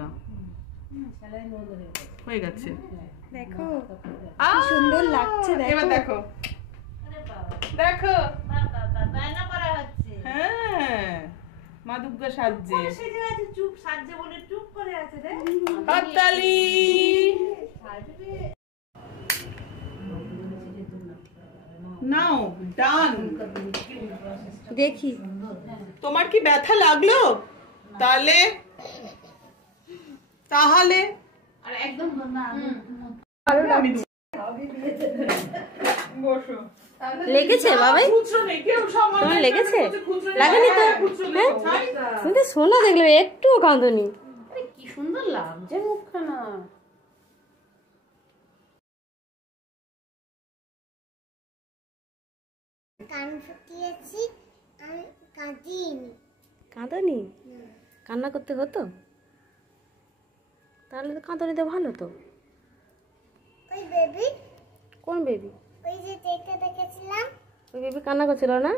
না হয়ে গেছে। দেখো কি সুন্দর লাগছে। এবার দেখো দেখো বায়না করা হচ্ছে। হ্যাঁ মা দুর্গা সাজছে। সেজে আছে, চুপ সাজছে বলে চুপ করে আছে রে। হাততালি। নাও ডান। দেখি তোমার কি ব্যথা লাগলো? তাহলে তাহলে আর একদম না ভালো লাগছে। বসো। লেগেছে বাবাই? তোমার লেগেছে? লাগেনি তো? হ্যাঁ তুমি তো শোনা দেখলে একটুও কাঁদনি। কি সুন্দর লাগছে মুখখানা। কান ফুটিয়েছি, আমি কাঁদিনি। কাঁদনি? কান্না করতে হতো? তাহলে তো কাঁদনি তো ভালো তো। ওই বেবি, কোন বেবি? ওই যে দেখতে দেখেছিলাম, ওই বেবি কান্না করছিল না?